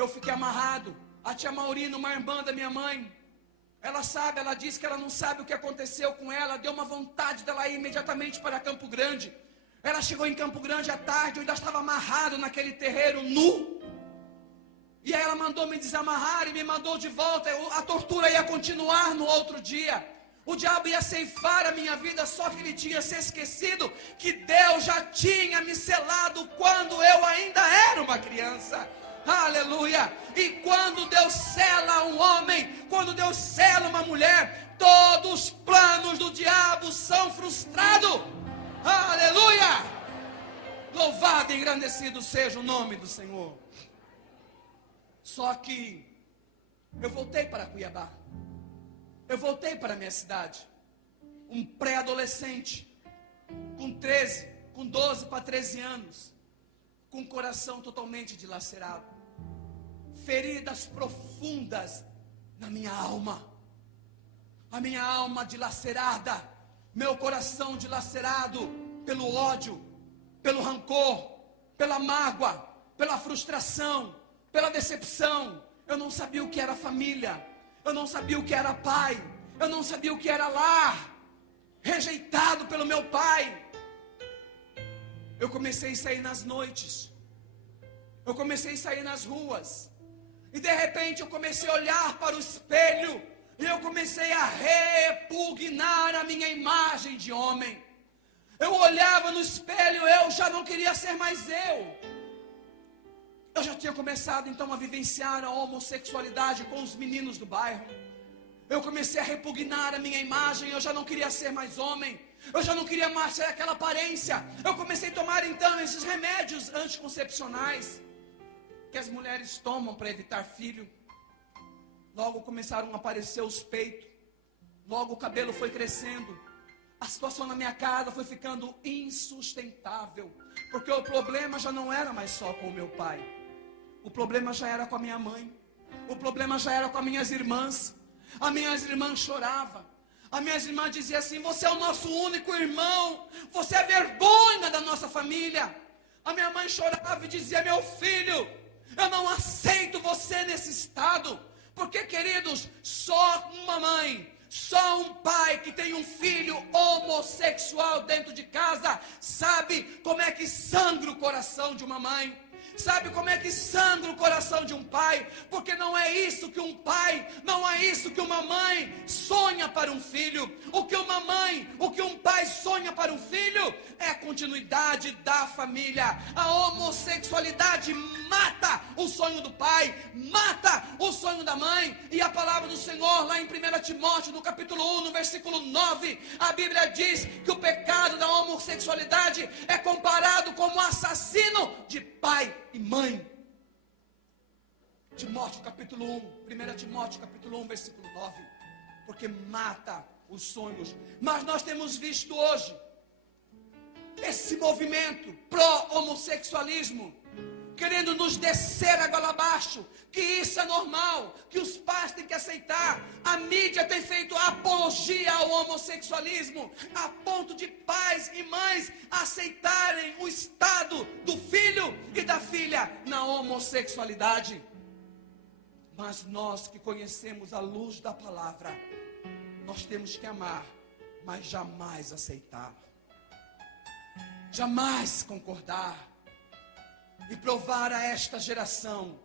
eu fiquei amarrado. A tia Maurina, uma irmã da minha mãe, ela sabe, ela disse que ela não sabe o que aconteceu com ela. Deu uma vontade dela ir imediatamente para Campo Grande. Ela chegou em Campo Grande à tarde, eu ainda estava amarrado naquele terreiro nu. E aí ela mandou me desamarrar e me mandou de volta. A tortura ia continuar no outro dia. O diabo ia ceifar a minha vida, só que ele tinha se esquecido que Deus já tinha me selado quando eu ainda era uma criança. Aleluia! E quando Deus sela um homem, quando Deus sela uma mulher, todos os planos do diabo são frustrados. Aleluia! Louvado e engrandecido seja o nome do Senhor. Só que eu voltei para Cuiabá. Eu voltei para a minha cidade. Um pré-adolescente, com 12 para 13 anos, com o coração totalmente dilacerado, feridas profundas na minha alma, a minha alma dilacerada, meu coração dilacerado pelo ódio, pelo rancor, pela mágoa, pela frustração, pela decepção. Eu não sabia o que era família, eu não sabia o que era pai, eu não sabia o que era lar, rejeitado pelo meu pai. Eu comecei a sair nas noites, eu comecei a sair nas ruas, e de repente eu comecei a olhar para o espelho, e eu comecei a repugnar a minha imagem de homem. Eu olhava no espelho, eu já não queria ser mais eu. Eu já tinha começado então a vivenciar a homossexualidade com os meninos do bairro. Eu comecei a repugnar a minha imagem, eu já não queria ser mais homem. Eu já não queria mais ter aquela aparência. Eu comecei a tomar então esses remédios anticoncepcionais que as mulheres tomam para evitar filho. Logo começaram a aparecer os peitos. Logo o cabelo foi crescendo. A situação na minha casa foi ficando insustentável. Porque o problema já não era mais só com o meu pai. O problema já era com a minha mãe. O problema já era com as minhas irmãs. As minhas irmãs choravam. As minhas irmãs diziam assim: você é o nosso único irmão. Você é vergonha da nossa família. A minha mãe chorava e dizia: meu filho, eu não aceito você nesse estado. Porque, queridos, só uma mãe, só um pai que tem um filho homossexual dentro de casa sabe como é que sangra o coração de uma mãe. Sabe como é que sangra o coração de um pai? Porque não é isso que um pai, não é isso que uma mãe sonha para um filho. O que um pai sonha para um filho é a continuidade da família. A homossexualidade mata o sonho do pai, mata o sonho da mãe. E a palavra do Senhor lá em 1 Timóteo, no capítulo 1, no versículo 9, a Bíblia diz que o pecado da homossexualidade é comparado como assassino de pai e mãe. Timóteo capítulo 1, 1 Timóteo capítulo 1, versículo 9. Porque mata os sonhos. Mas nós temos visto hoje esse movimento pró-homossexualismo querendo nos descer a goela abaixo, que isso é normal, que os pais têm que aceitar. A mídia tem feito apologia ao homossexualismo, a ponto de pais e mães aceitarem o estado do filho e da filha na homossexualidade. Mas nós que conhecemos a luz da palavra, nós temos que amar, mas jamais aceitar, jamais concordar, e provar a esta geração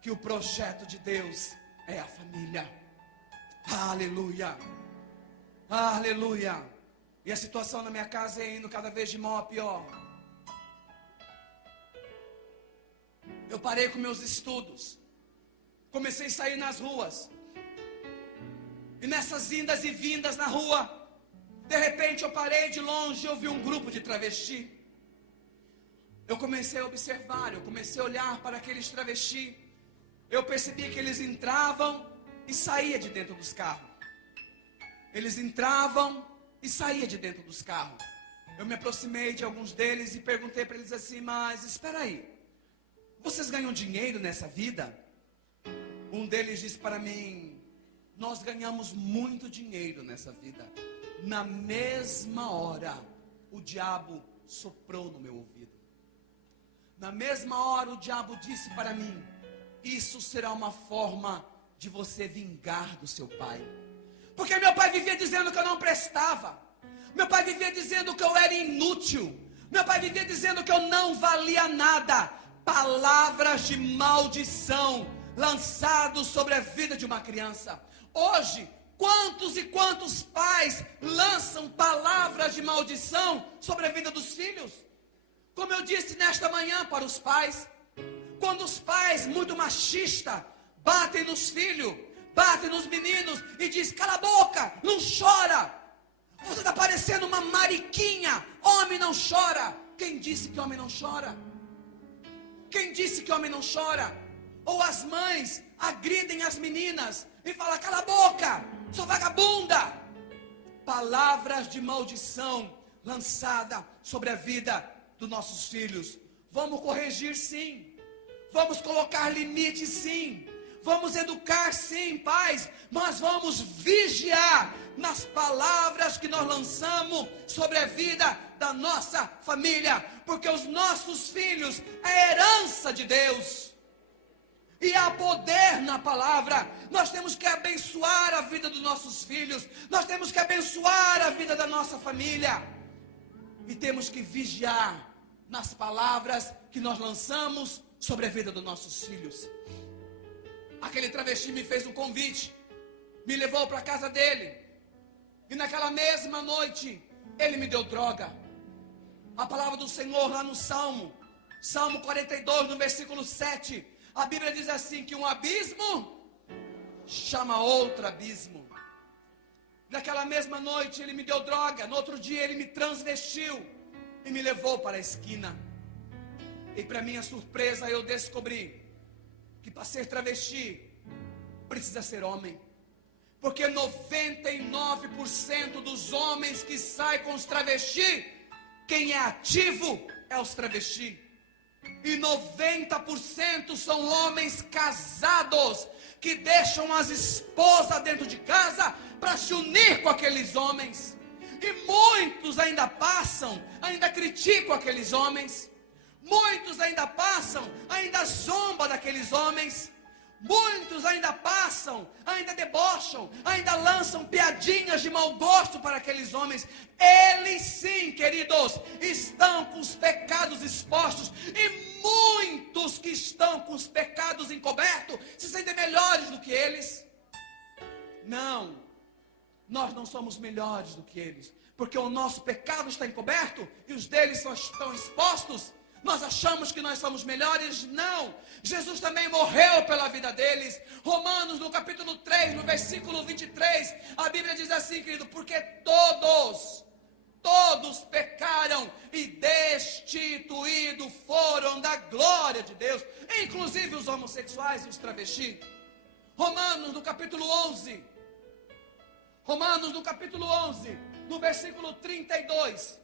que o projeto de Deus é a família. Aleluia, aleluia. E a situação na minha casa é indo cada vez de mal a pior. Eu parei com meus estudos, comecei a sair nas ruas, e nessas indas e vindas na rua, de repente eu parei de longe e eu vi um grupo de travesti. Eu comecei a observar, eu comecei a olhar para aqueles travestis. Eu percebi que eles entravam e saíam de dentro dos carros. Eles entravam e saíam de dentro dos carros. Eu me aproximei de alguns deles e perguntei para eles assim: mas espera aí, vocês ganham dinheiro nessa vida? Um deles disse para mim: nós ganhamos muito dinheiro nessa vida. Na mesma hora, o diabo soprou no meu ouvido. Na mesma hora o diabo disse para mim: isso será uma forma de você vingar do seu pai. Porque meu pai vivia dizendo que eu não prestava. Meu pai vivia dizendo que eu era inútil. Meu pai vivia dizendo que eu não valia nada. Palavras de maldição lançados sobre a vida de uma criança. Hoje, quantos e quantos pais lançam palavras de maldição sobre a vida dos filhos? Como eu disse nesta manhã para os pais, quando os pais, muito machistas, batem nos filhos, batem nos meninos e diz: cala a boca, não chora, você está parecendo uma mariquinha, homem não chora. Quem disse que homem não chora? Quem disse que homem não chora? Ou as mães agridem as meninas e falam: cala a boca, sua vagabunda. Palavras de maldição lançada sobre a vida dos nossos filhos. Vamos corrigir sim, vamos colocar limites sim, vamos educar sim, pais, mas vamos vigiar nas palavras que nós lançamos sobre a vida da nossa família, porque os nossos filhos é herança de Deus, e há poder na palavra. Nós temos que abençoar a vida dos nossos filhos, nós temos que abençoar a vida da nossa família, e temos que vigiar nas palavras que nós lançamos sobre a vida dos nossos filhos. Aquele travesti me fez um convite, me levou para a casa dele, e naquela mesma noite, ele me deu droga. A palavra do Senhor lá no Salmo 42, no versículo 7, a Bíblia diz assim, que um abismo chama outro abismo. Naquela mesma noite, ele me deu droga. No outro dia, ele me transvestiu e me levou para a esquina. E para minha surpresa, eu descobri que para ser travesti, precisa ser homem. Porque 99% dos homens que saem com os travestis, quem é ativo é os travestis. E 90% são homens casados, que deixam as esposas dentro de casa para se unir com aqueles homens. E muitos ainda passam, ainda criticam aqueles homens. Muitos ainda passam, ainda zombam daqueles homens. Muitos ainda passam, ainda debocham, ainda lançam piadinhas de mau gosto para aqueles homens. Eles sim, queridos, estão com os pecados expostos. E muitos que estão com os pecados encobertos se sentem melhores do que eles. Não, nós não somos melhores do que eles, porque o nosso pecado está encoberto e os deles só estão expostos. Nós achamos que nós somos melhores? Não. Jesus também morreu pela vida deles. Romanos, no capítulo 3, no versículo 23, a Bíblia diz assim, querido: porque todos pecaram e destituídos foram da glória de Deus, inclusive os homossexuais e os travestis. Romanos, no capítulo 11, no versículo 32,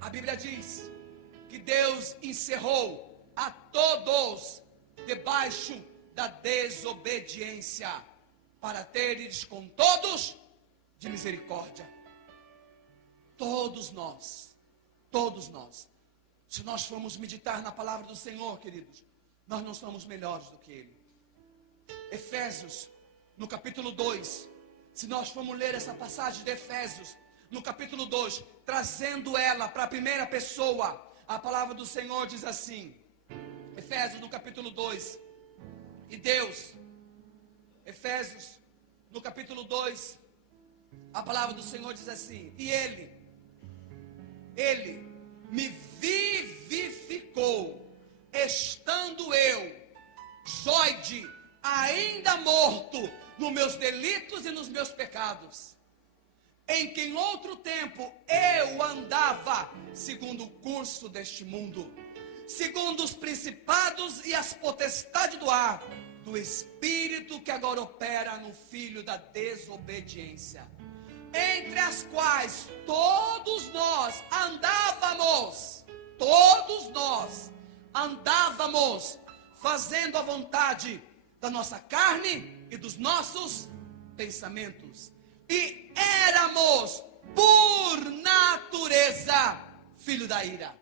a Bíblia diz que Deus encerrou a todos debaixo da desobediência, para teres com todos de misericórdia. Todos nós, se nós formos meditar na palavra do Senhor, queridos, nós não somos melhores do que Ele. Efésios, no capítulo 2, se nós formos ler essa passagem de Efésios, no capítulo 2, trazendo ela para a primeira pessoa, a palavra do Senhor diz assim, Efésios no capítulo 2, e Deus, Efésios no capítulo 2, a palavra do Senhor diz assim, e Ele me vivificou, estando eu, Joide, ainda morto nos meus delitos e nos meus pecados, em que em outro tempo eu andava segundo o curso deste mundo, segundo os principados e as potestades do ar, do espírito que agora opera no filho da desobediência, entre as quais todos nós andávamos, fazendo a vontade da nossa carne e dos nossos pensamentos. E éramos, por natureza, filho da ira.